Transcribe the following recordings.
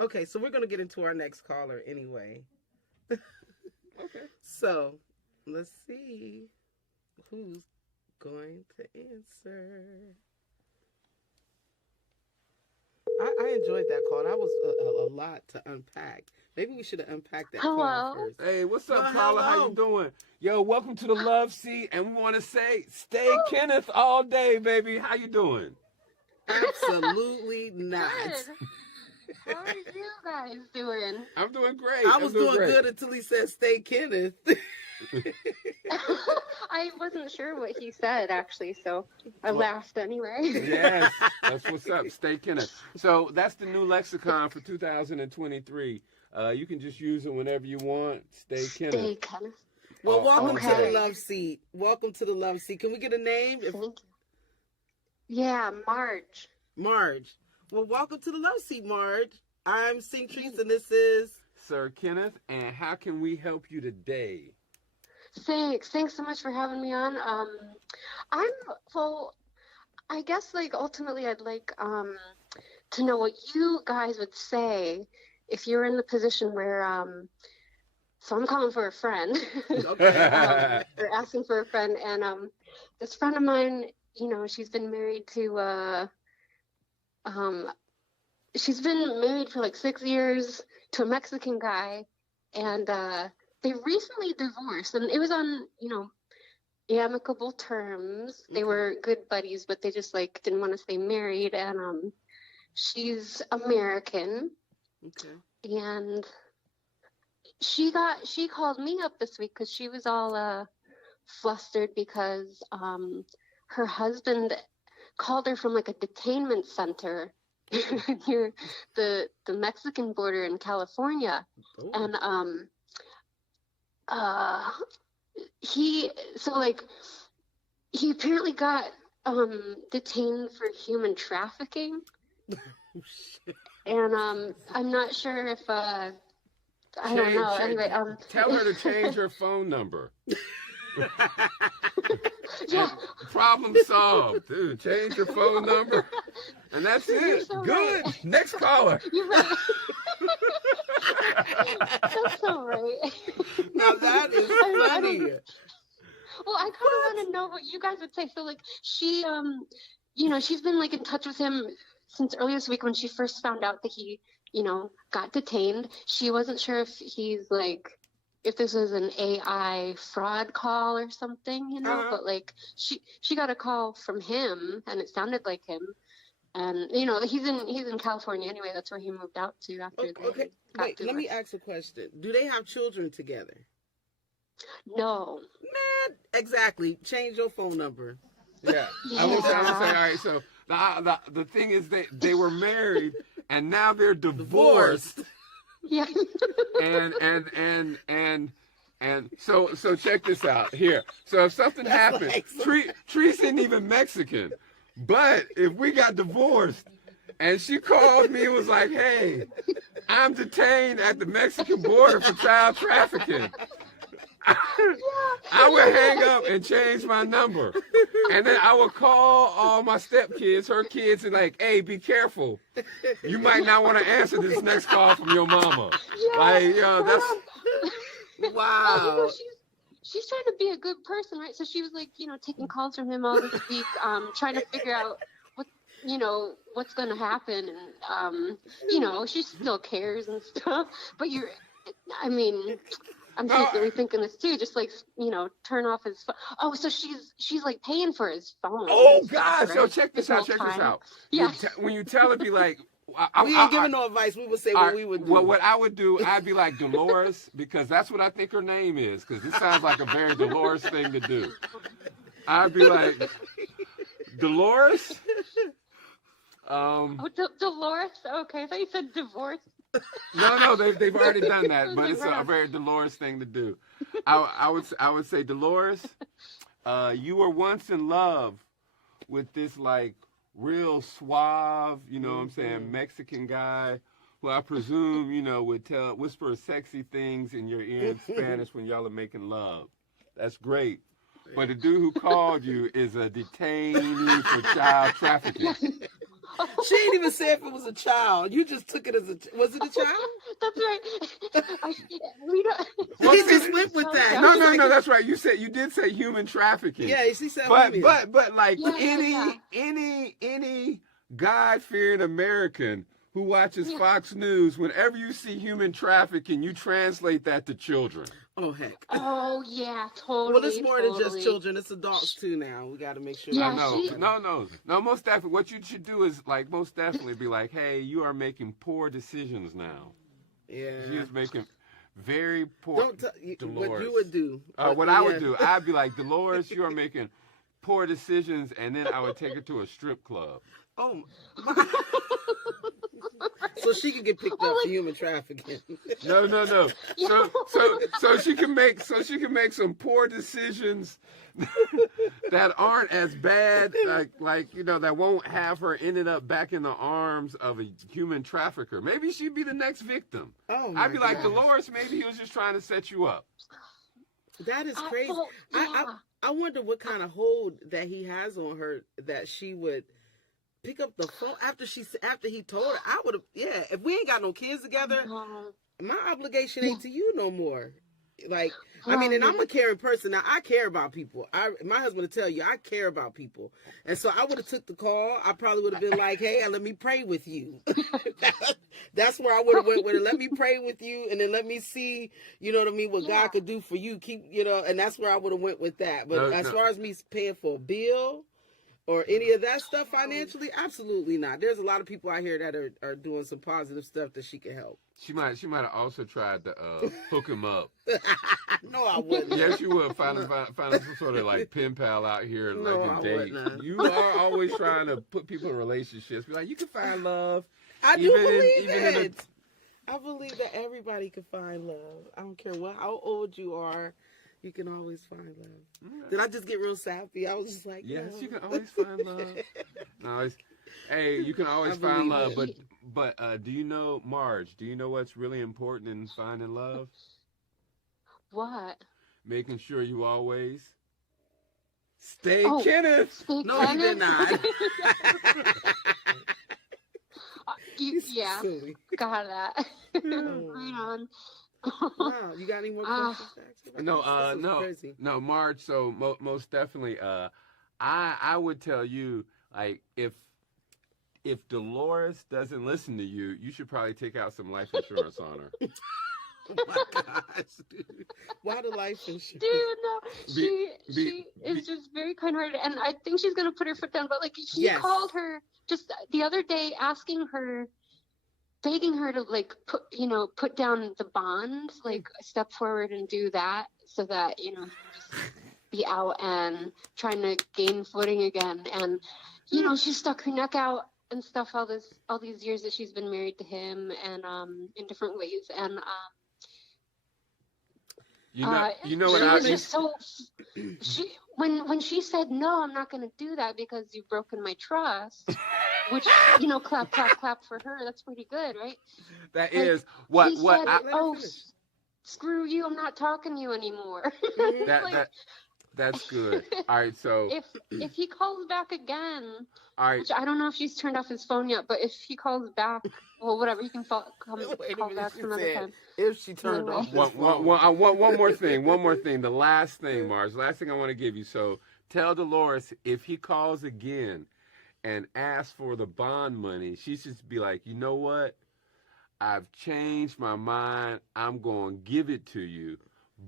Okay, so we're going to get into our next caller anyway. Okay. So let's see who's going to answer. I enjoyed that call. That was a lot to unpack. Maybe we should have unpacked that call Hello. first. Hey, what's Well, up, caller? How you hello. doing? Yo, welcome to the Love Seat, and we want to say, stay Kenneth all day, baby. How you doing? Absolutely not. Good. How are you guys doing? I'm doing great. I was doing good until he said, "Stay Kenneth." I wasn't sure what he said, actually, so I laughed anyway. Yes, that's what's up. Stay Kenneth. So that's the new lexicon for 2023. You can just use it whenever you want. Stay Kenneth. Stay Kenneth. Well, welcome to the Okay. Love Seat. Welcome to the Love Seat. Can we get a name? Thank you. Yeah, Marge. Marge. Well, welcome to the Love Seat, Marge. I'm SingTrece, and this is Sir Kenneth, and how can we help you today? Thanks so much for having me on. I guess like ultimately I'd like to know what you guys would say if you're in the position where so I'm calling for a friend. Or asking for a friend, and this friend of mine, you know, she's been married for like 6 years to a Mexican guy, and they recently divorced, and it was on, you know, amicable terms. They were good buddies, but they just like didn't want to stay married, and she's American. okay. And she called me up this week because she was all flustered because her husband called her from like a detainment center near the Mexican border in California. Oh. And he apparently got detained for human trafficking. And I'm not sure if I don't know. Anyway, tell her to change her phone number. yeah. Problem solved, dude. Change your phone number, and that's it. So Good. Right. Next caller. You're right. That's so right. Now that is funny. Well, I kind of want to know what you guys would say. So, like, she, you know, she's been like in touch with him since earlier this week when she first found out that he, you know, got detained. She wasn't sure if he's like, if this was an AI fraud call or something, you know. But like, she got a call from him, and it sounded like him. And you know, he's in California anyway. That's where he moved out to after they Okay, got wait. Let me divorced. ask a question. Do they have children together? No. Man, exactly. Change your phone number. Yeah. I will say. All right. So the thing is, they were married, and now they're divorced. Yeah. And so check this out here. So if something happened, like Trece isn't even Mexican, but if we got divorced and she called me and was like, "Hey, I'm detained at the Mexican border for child trafficking," I would hang up and change my number, and then I would call all my stepkids, her kids, and like, "Hey, be careful. You might not want to answer this next call from your mama." Yeah. Like, that's. Wow. You know, she's trying to be a good person, right? So she was like, you know, taking calls from him all this week, trying to figure out what, you know, what's going to happen, and you know, she still cares and stuff. But I'm secretly thinking this too, just like, you know, turn off his phone. Oh, so she's like paying for his phone. Oh and God! stuff, So right? check this out. Check this out. Yeah. When you tell her, be like, We ain't giving no advice. We would say what we would do. Well, what I would do, I'd be like Dolores, because that's what I think her name is, because this sounds like a very Dolores thing to do. I'd be like, Dolores. Dolores. Okay, I thought you said divorce. No, they've already done that, but it's a very Dolores thing to do. I would say, Dolores, you were once in love with this like real suave, you know what I'm saying, Mexican guy who I presume, you know, would whisper sexy things in your ear in Spanish when y'all are making love. That's great. But the dude who called you is a detainee for child trafficking. She didn't even say if it was a child. You just took it as was it a child? That's right. We don't. He just went with that. No, that's right. You did say human trafficking. Yeah, she said but like Yeah. any God-fearing American who watches Fox News, whenever you see human trafficking, you translate that to children. Oh, heck. Oh, yeah, totally. Well, it's more than just children. It's adults, too, now. We got to make sure. Yeah, No, most definitely. What you should do is, like, most definitely be like, hey, you are making poor decisions now. Yeah. She's making very poor. Dolores. What you would do. What I would do, I'd be like, Dolores, you are making poor decisions, and then I would take her to a strip club. Oh, my. So she can get picked up for human trafficking. No. So she can make some poor decisions that aren't as bad, like that won't have her ended up back in the arms of a human trafficker. Maybe she'd be the next victim. Oh, I'd be like, Dolores, maybe he was just trying to set you up. That is crazy. Yeah. I wonder what kind of hold that he has on her that she would pick up the phone after he told her. I would have, if we ain't got no kids together, my obligation ain't to you no more. Like, I mean, and I'm a caring person. Now, I care about people. My husband will tell you, I care about people. And so I would have took the call. I probably would have been like, hey, let me pray with you. That's where I would have went with it. Let me pray with you, and then let me see, you know what I mean, what God could do for you. And that's where I would have went with that. But as far as me paying for a bill or any of that stuff financially, absolutely not. There's a lot of people out here that are doing some positive stuff that she can help. She might have also tried to hook him up. No, I wouldn't. Yes, you would find some sort of like pen pal out here and like a date. You are always trying to put people in relationships. Be like, you can find love. I do believe it. I believe that everybody can find love. I don't care how old you are. You can always find love. Yeah. Did I just get real sappy? I was just like, yes, you can always find love. No, hey, you can always find love. But do you know, Marge? Do you know what's really important in finding love? What? Making sure you always stay Kenneth. No, you did not. Yeah, got that. Right on. Wow, you got any more questions? No, Marge. So most definitely, I would tell you, like, if Dolores doesn't listen to you, you should probably take out some life insurance on her. Oh my gosh, dude! Why the life insurance? Dude, no, she is just very kind-hearted, and I think she's gonna put her foot down. But like, he called her just the other day, asking her, begging her to like put down the bond, like step forward and do that, so that he can just be out and trying to gain footing again. And she stuck her neck out and stuff all these years that she's been married to him, and in different ways. And when she said no, I'm not going to do that because you've broken my trust. Which, clap, clap, clap for her. That's pretty good, right? That like, is what. He said, screw you! I'm not talking to you anymore. That's good. All right, so if he calls back again, all right. Which I don't know if she's turned off his phone yet, but if he calls back, well, whatever, you can call back some other time. If she turned off his phone. One more thing. The last thing, Marge. The last thing I want to give you. So tell Dolores if he calls again and asks for the bond money, she should be like, you know what? I've changed my mind. I'm going to give it to you.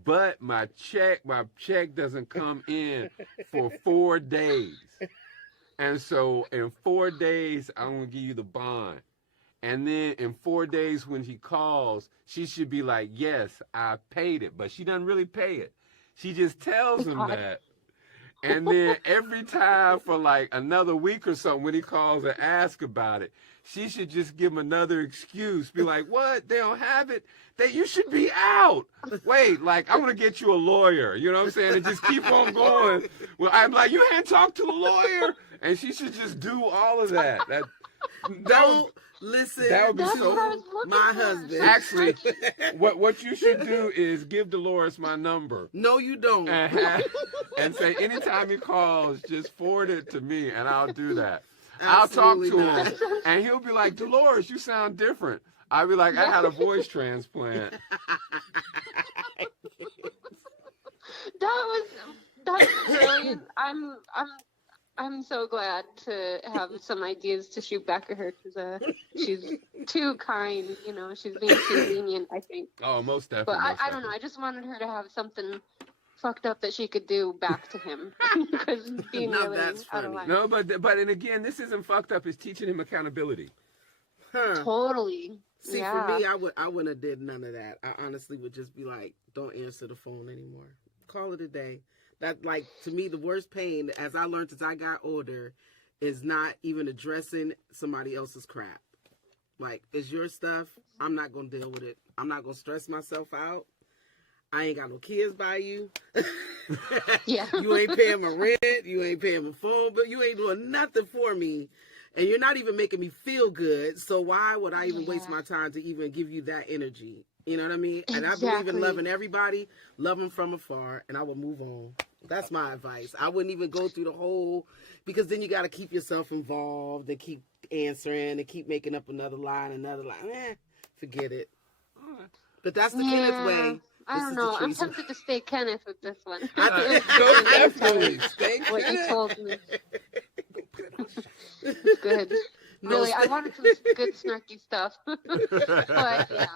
But my check doesn't come in for 4 days. And so in 4 days, I'm going to give you the bond. And then in 4 days when he calls, she should be like, yes, I paid it. But she doesn't really pay it. She just tells him that. And then every time for like another week or something, when he calls and asks about it, she should just give him another excuse. Be like, what? They don't have it? You should be out. Wait, like, I'm going to get you a lawyer. You know what I'm saying? And just keep on going. Well, I'm like, you hadn't talked to the lawyer? And she should just do all of that. Don't listen that would be to my husband. Actually, what you should do is give Dolores my number. No, you don't. And say, anytime he calls, just forward it to me, and I'll do that. I'll talk Absolutely to not. him, and he'll be like, Dolores, you sound different. I'll be like, I had a voice transplant. That's brilliant. I'm so glad to have some ideas to shoot back at her because she's too kind. You know, she's being too lenient, I think. Oh, most But definitely. I don't know. I just wanted her to have something fucked up that she could do back to him because he's being Now really that's out of funny. line. No, but and again, this isn't fucked up. It's teaching him accountability. Huh. Totally. See, yeah. for me, I wouldn't have did none of that. I honestly would just be like, don't answer the phone anymore. Call it a day. That, like, to me, the worst pain, as I learned as I got older, is not even addressing somebody else's crap. Like, it's your stuff. I'm not going to deal with it. I'm not going to stress myself out. I ain't got no kids by you. Yeah. You ain't paying my rent. You ain't paying my phone bill. You ain't doing nothing for me. And you're not even making me feel good. So why would I even waste my time to even give you that energy? You know what I mean? And I believe in loving everybody, love them from afar, and I would move on. That's my advice. I wouldn't even go through the whole, because then you got to keep yourself involved and keep answering and keep making up another line. Forget it. But that's the Kenneth way. I don't know. I'm tempted to stay Kenneth with this one. Go definitely stay what you Kenneth. told me. It's good. Really, I wanted some good snarky stuff. But yeah,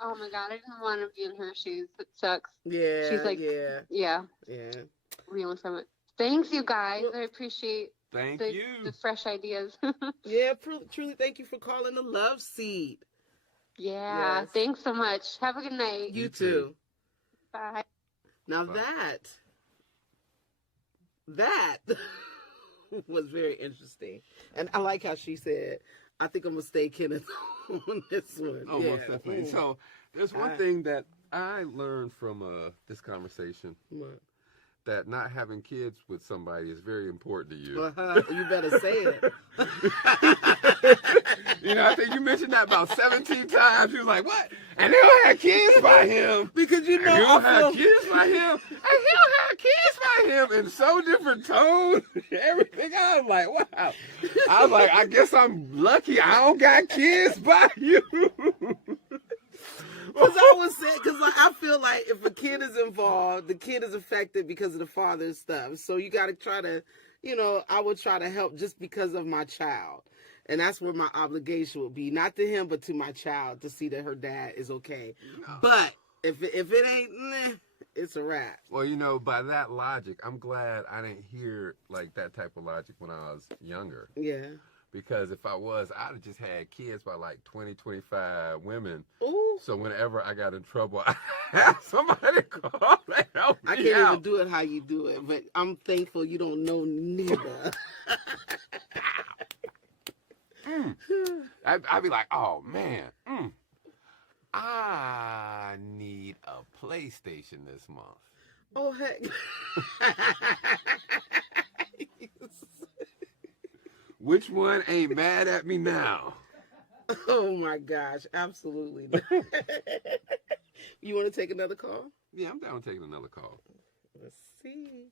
oh my God, I didn't want to be in her shoes. It sucks. Yeah. She's like, yeah. Reeling from it. Thanks, you guys. I appreciate the fresh ideas. Yeah, truly thank you for calling the Love Seat. Yeah, Yes. thanks so much. Have a good night. You too. Bye. Now that was very interesting. And I like how she said, I think I'm going to stay Kenneth on this one. Oh, most definitely. So there's one thing that I learned from this conversation. What? That not having kids with somebody is very important to you. You better say it. You know, I think you mentioned that about 17 times. You was like, what? And they don't have kids by him. Because you know, you don't have kids by him. And he don't have kids by him in so different tones. Everything. I was like, wow. I was like, I guess I'm lucky I don't got kids by you. Because I was saying, because like, I feel like if a kid is involved, the kid is affected because of the father's stuff. So you got to try to, you know, I would try to help just because of my child. And that's where my obligation would be, not to him, but to my child, to see that her dad is okay. No. But if it ain't, it's a wrap. Well, you know, by that logic, I'm glad I didn't hear like that type of logic when I was younger. Yeah. Because if I was, I'd have just had kids by like 20, 25 women. Ooh. So whenever I got in trouble, I had somebody call and help me I can't even do it how you do it, but I'm thankful you don't know neither. I'd be like, oh, man, I need a PlayStation this month. Oh, heck. Which one ain't mad at me now? Oh, my gosh. Absolutely. You want to take another call? Yeah, I'm down taking another call. Let's see.